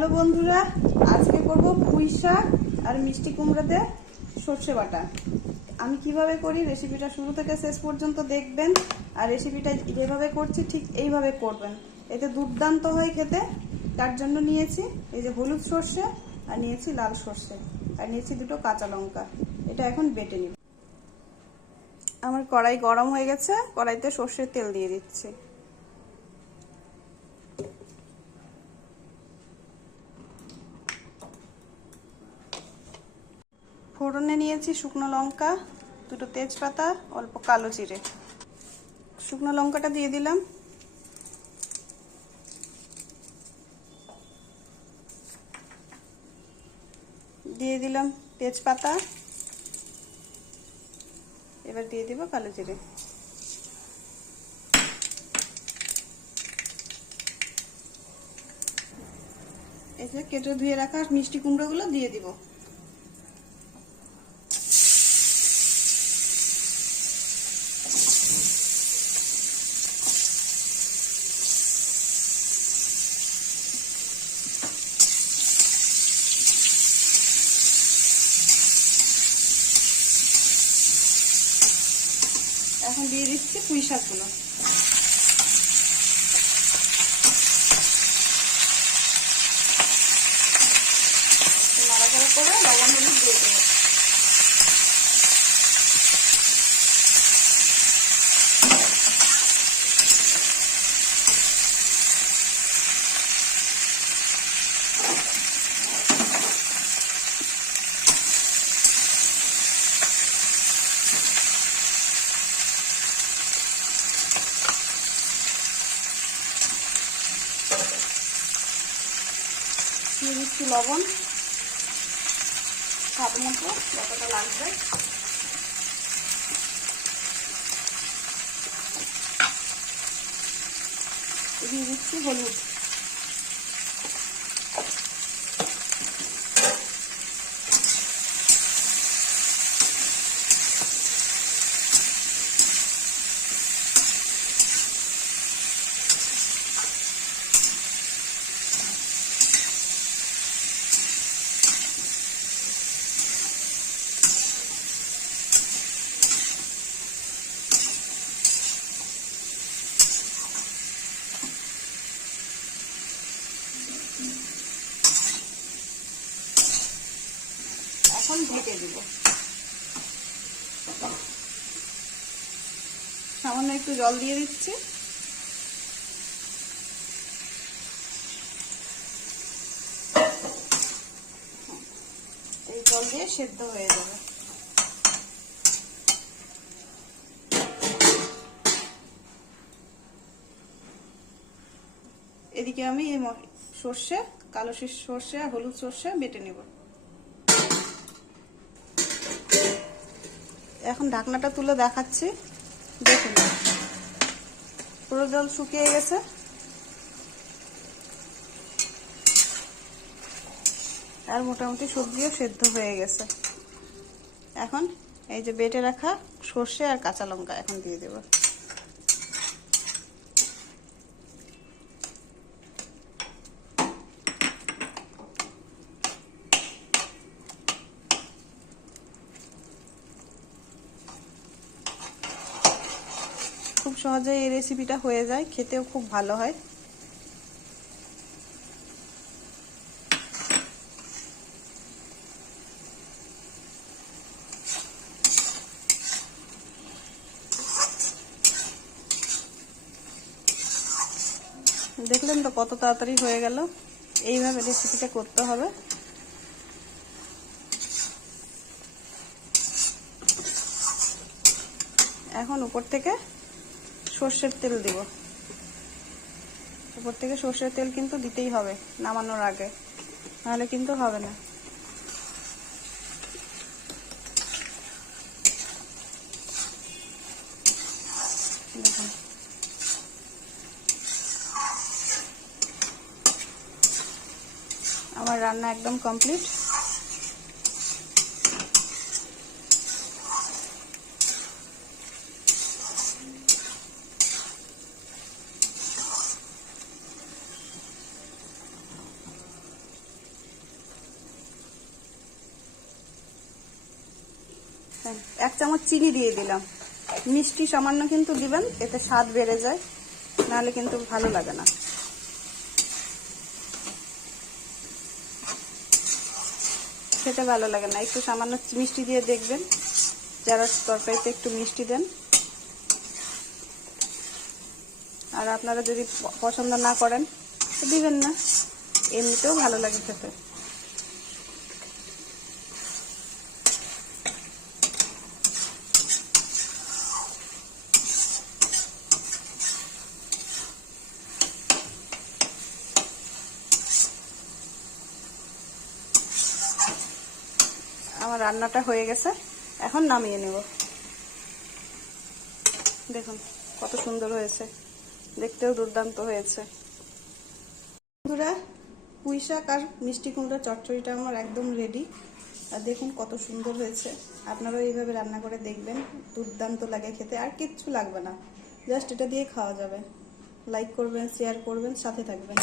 Hello বন্ধুরা, আজকে করব পুঁই শাক আর মিষ্টি কুমড়াতে সর্ষে বাটা। আমি কীভাবে করি রেসিপিটা শুরু থেকে শেষ পর্যন্ত দেখবেন আর রেসিপিটা যেভাবে করছি ঠিক এইভাবে করবেন। এতে দুর্দান্ত হয় খেতে। তার জন্য নিয়েছি এই যে হলুদ সর্ষে আর নিয়েছি লাল সর্ষে আর নিয়েছি দুটো কাঁচা লঙ্কা। এটা এখন বেটে নিব। আমার কড়াই গরম হয়ে গেছে, কড়াইতে সর্ষের তেল দিয়ে দিচ্ছি। ফোড়নে নিয়েছি শুকনো লঙ্কা, দুটো তেজপাতা, অল্প কালো জিরে। শুকনো লঙ্কাটা দিয়ে দিলাম। দিয়ে দিলাম তেজপাতা। এবার দিয়ে দিব কালো জিরে। এই যে কেটে ধুয়ে রাখা মিষ্টি কুমড়োগুলো দিয়ে দিব। এখন দিয়ে দিচ্ছি পুঁই শাকগুলো নাড়াচাড়া করে লবণ হলুদ দিয়ে দেবো দিচ্ছি লবণ স্বাদ মতো যতটা লাগবে। দিয়ে দিচ্ছি হলুদ এখন ঢেকে দিব। সামান্য একটু জল দিয়ে দিচ্ছি। এই জল দিয়ে সেদ্ধ হয়ে যাবে। এদিকে আমি এই সর্ষে, কালো সর্ষে আর হলুদ সর্ষে বেটে নেব। এখন ঢাকনাটা তুলে দেখাচ্ছি। দেখুন। পুরো জল শুকিয়ে গেছে। আর মোটামুটি সবজিও সেদ্ধ হয়ে গেছে। এখন এই যে বেটে রাখা সর্ষে আর কাঁচা লঙ্কা এখন দিয়ে দেব। সহজে এই রেসিপিটা হয়ে যায়, খেতেও খুব ভালো হয়। দেখলেন তো কত তাড়াতাড়ি হয়ে গেল? এইভাবে রেসিপিটা করতে হবে। এখন উপর থেকে সর্ষের তেল দিব। উপর থেকে সর্ষের তেল কিন্তু দিতেই হবে, নামানোর আগে। নাহলে কিন্তু হবে না। দেখুন। আমার রান্না একদম কমপ্লিট। এক চামচ চিনি দিয়ে দিলাম। মিষ্টি সামান্য কিন্তু দিবেন, এতে স্বাদ বেড়ে যায়, নাহলে কিন্তু ভালো লাগে না। খেতে ভালো লাগে না, একটু সামান্য মিষ্টি দিয়ে দেখবেন। যারা তরকারিতে একটু মিষ্টি দেন। আর আপনারা যদি পছন্দ না করেন দিবেন না। এমনিতেও ভালো লাগে খেতে। আমার রান্নাটা হয়ে গেছে। এখন নামিয়ে নেব। দেখুন, কত সুন্দর হয়েছে। দেখতেও দুর্দান্ত হয়েছে। বন্ধুরা, পুঁই শাক আর মিষ্টি কুমড়া চচ্চড়িটা আমার একদম রেডি আর দেখুন, কত সুন্দর হয়েছে। আপনারাও এইভাবে রান্না করে দেখবেন। দুর্দান্ত লাগে খেতে, আর কিচ্ছু লাগবে না। জাস্ট এটা দিয়ে খাওয়া যাবে। লাইক করবেন শেয়ার করবেন, সাথে থাকবেন।